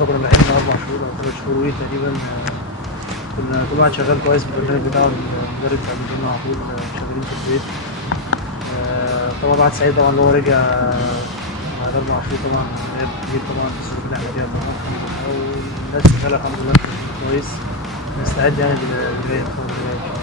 الفتره كنا رايحين من 4 شهور او 3 شهور وي تقريبا. كنا كل واحد شغال كويس في البرنامج بتاعه، المدرب بتاع الجيم على طول شغالين في البيت. طبعا بعد سعيد طبعا اللي هو رجع بعد 4 شهور طبعا لعب كتير طبعا في الظروف اللي احنا فيها طبعا الحمد لله، والناس شغاله الحمد لله كويس. نستعد يعني للي جاي الفتره اللي جايه ان شاء الله.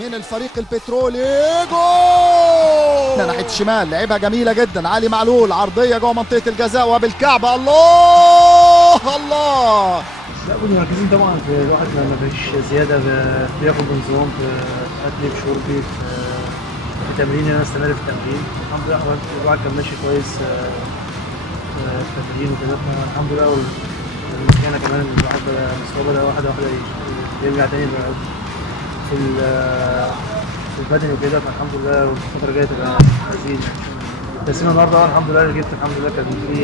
من الفريق البترولي جول ناحيه الشمال، لعبها جميله جدا. علي معلول عرضيه جوه منطقه الجزاء وبالكعبه. الله الله. لا كنا مركزين طبعا في الواحد ما فيش زياده، بياخد بنظام في اكل في شربي في تمرين. انا استمر في التمرين الحمد لله. الواحد كان ماشي كويس في التمرين وكده الحمد لله. والمشكله كمان ان الواحد مستواه بدا واحده واحده يرجع تاني بقى في البدني وكده، فالحمد لله. والفتره الجايه تبقى عايزين تسليم النهارده الحمد لله اللي جبت الحمد لله. كان في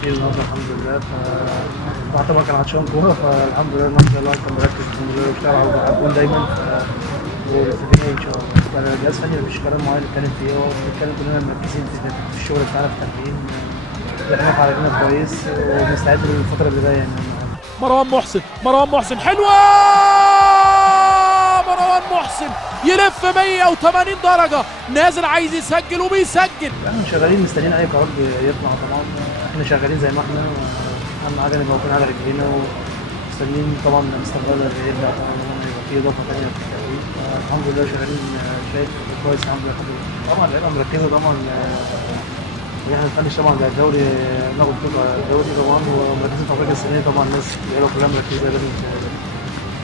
تسليم النهارده الحمد لله، فالواحد طبعا كان عطشان كوره، فالحمد لله النهارده الواحد كان مركز الحمد لله واشتغل على الجون دايما. والفنيه ان شاء الله كان الجهاز الفني مفيش كلام معين نتكلم فيه، هو بنتكلم كلنا مركزين في الشغل بتاعنا في التمرين. احنا علينا كويس ومستعد للفتره اللي جايه يعني. مروان محسن حلوه. مروان محسن يلف 180 درجه، نازل عايز يسجل وبيسجل. احنا شغالين مستنيين اي قرار يطلع طبعا. احنا شغالين زي ما احنا، اهم حاجه نبقى واقفين على رجلينا ومستنيين طبعا مستقبلنا اللي يرجع طبعا يبقى في اضافه ثانيه في التمرين. الحمد لله شغالين شايف كويس الحمد لله. طبعا اللعيبه مركزه طبعا، احنا نفنش طبعا زي الدوري ناخد بطوله الدوري طبعا، ومركزين في افريقيا السنه دي طبعا. الناس اللعيبه كلها مركزه لازم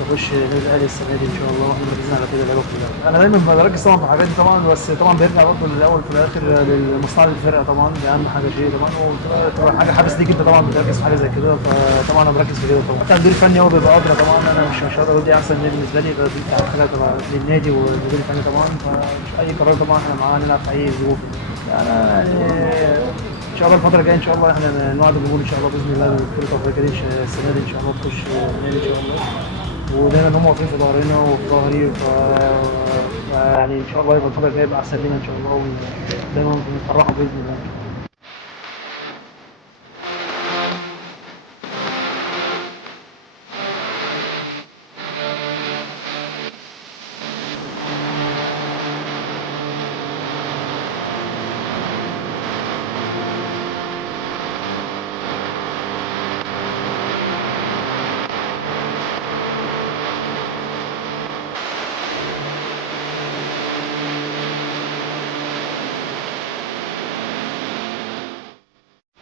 تخش النادي الاهلي السنه دي ان شاء الله، واحنا مركزين على كده اللعيبه كلها. انا دايما بركز طبعا في الحاجات دي طبعا، بس طبعا بيرجع برضه الاول في الاخر لمصلحه الفرقه طبعا، دي اهم حاجه شيء طبعا. وتبقى حاجه حافز ليك انت طبعا بتركز في حاجه زي كده، فطبعا انا بركز في كده طبعا. حتى المدير الفني هو بيبقى ادرى طبعا. انا مش هقدر اقول دي احسن نادي بالنسبه لي، بس دي حاجه تبقى للنادي والمدير الفني طبعا. فمش اي قرار طبعا احنا معاه نلعب في اي ظروف. يعني ان شاء الله الفتره الجايه ان شاء الله احنا نوعد الجمهور ان شاء الله باذن الله بطوله افريقيا دي السنه دي ان شاء الله تخش النادي ان شاء الله. ودايما هم واقفين في ظهرنا وفي ظهري، يعني ان شاء الله يبقى الفتره الجايه يبقى احسن لنا ان شاء الله، ودايما نفرحوا باذن الله.